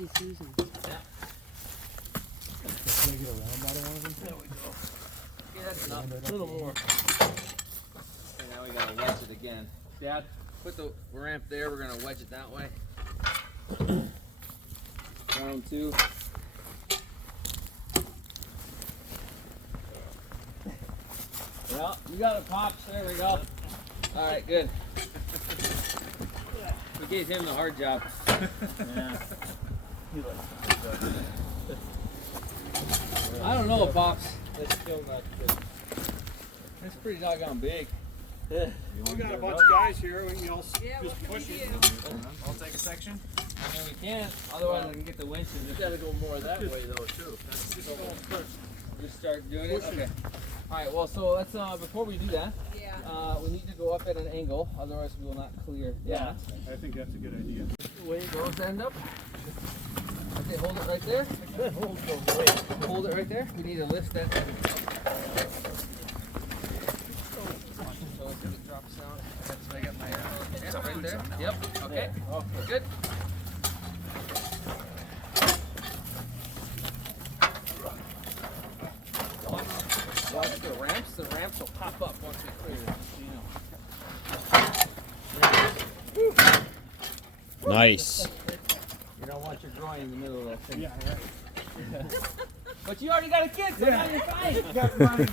busy season. Yeah. Can I get a round out of one of them? There we go. Yeah, that's enough. A little more. Okay, now we gotta wedge it again. Dad, put the ramp there. We're gonna wedge it that way. Round two. Well, you got it, Pops. There we go. All right, good. We gave him the hard job. Yeah. I don't know, Pops. That's still not good. It's pretty doggone big. We got a bunch of guys here. We can all just push it. I'll take a section. I mean, we can. Otherwise, I can get the winch and just Gotta go more that way though too. just start doing it. Okay. All right. Well, so let's before we do that, we need to go up at an angle. Otherwise, we will not clear. Yeah, I think that's a good idea. The way it goes, end up. Okay, hold it right there. Hold it right there. We need to lift that. So if it drops down, that's I got my yeah, right there. Yep. Okay. Okay. Good. Watch the ramps. The ramps will pop up once we clear it. You know. Nice. You don't want your groin in the middle of that thing. Yeah, right. But you already got a kid, so now you're fine. Got money.